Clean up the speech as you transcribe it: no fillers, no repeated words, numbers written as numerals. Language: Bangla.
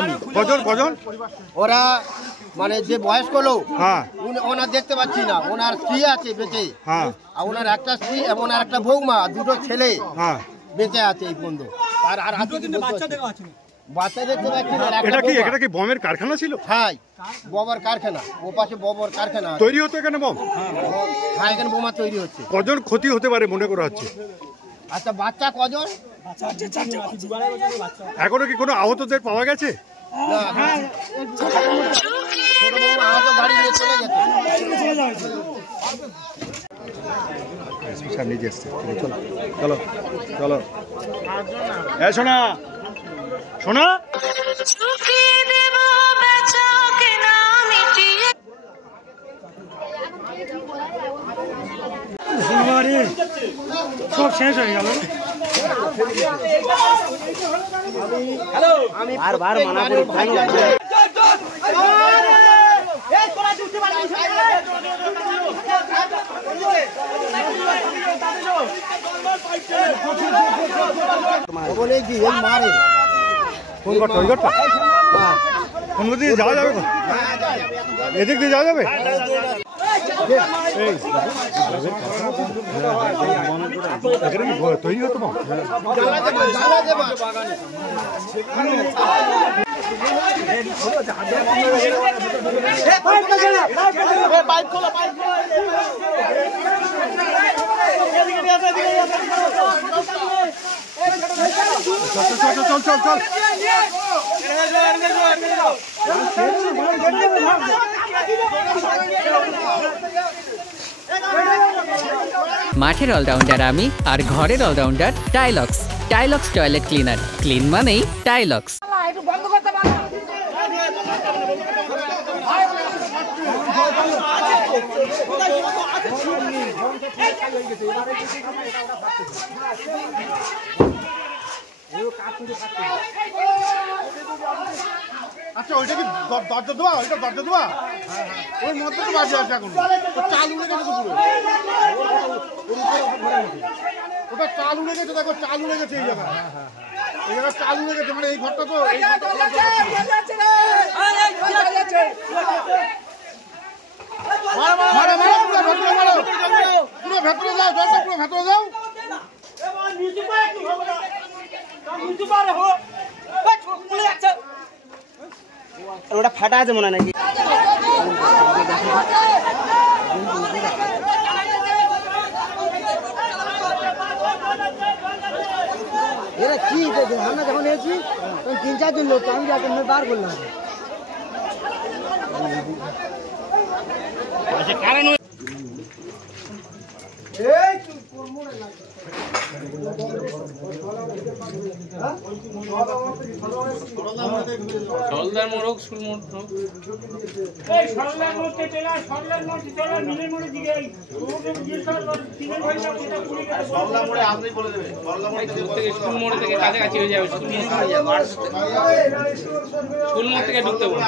আমি কজন ওরা মানে যে বয়স্ক লোক ওনার দেখতে পাচ্ছি না, ওনার স্ত্রী আছে বেঁচে, আর ওনার একটা স্ত্রী এবং ওনার একটা বৌমা, দুটো ছেলে বেঁচে আছে এই পর্যন্ত। আর বাচ্চা দেখতে পাচ্ছি না। এটা কি বোমের কারখানা ছিল? হ্যাঁ, বোমার কারখানা, ও পাশে বোমার কারখানা তৈরি হতো এখানে বোম। হ্যাঁ, এখানে বোমা তৈরি হচ্ছে। কজন ক্ষতি হতে পারে মনে করা হচ্ছে? আচ্ছা, বাচ্চা কজন? এখনো কি কোনো আহতদের পাওয়া গেছে? ছোট বৌমা আহত, গাড়ি নিয়ে চলে গেছে। চলো চলো শোনা শোনা সব শেষ হয়ে গেল। আমি বারবার মানা করি কোন দিকে যাওয়া যাবে? এদিক দিয়ে যাওয়া যাবে? তৈরি হতো চল চল চল। মাঠের অলরাউন্ডার আমি, আর ঘরের all rounder Tylox. Tylox toilet cleaner, clean মানেই টাইলক্স। আচ্ছা, ওইটা কি দরজা দেওয়া? ওইটা দরজা দেওয়া, ওর মধ্যে তো বাজে আছে। এখন চাল উড়ে গেছে তো পুরো, ওটা চাল উড়ে গেছে। দেখো, চাল উড়ে গেছে এই জায়গায়, এই জায়গায় চাল উড়ে গেছে। মানে এই ঘরটা তো পুরো ভেতরে যাও, জলটা পুরো ভেতরে যাও। ওটা ফাটা আছে মনে হয় নাকি? এরা কি আমরা যখন এসেছি তখন 3-4 জন লোক, আমি যাকে বার করলাম। সলদার মোড়ক সুল মোড় এই সলদার মোড়তে চলে, সলদার মোড়তে চলে, মিলের মোড়ের দিকে ওকে জিজ্ঞাসা কর, তিনের ভাইটা কোথা পুরি গেছে। সলদার মোড়ে আপনি বলে দেবেন, সলদার মোড় থেকে স্কুল মোড় থেকে কাছাকাছি হয়ে যাবে, স্কুল মোড় থেকে ঢুকতে হবে।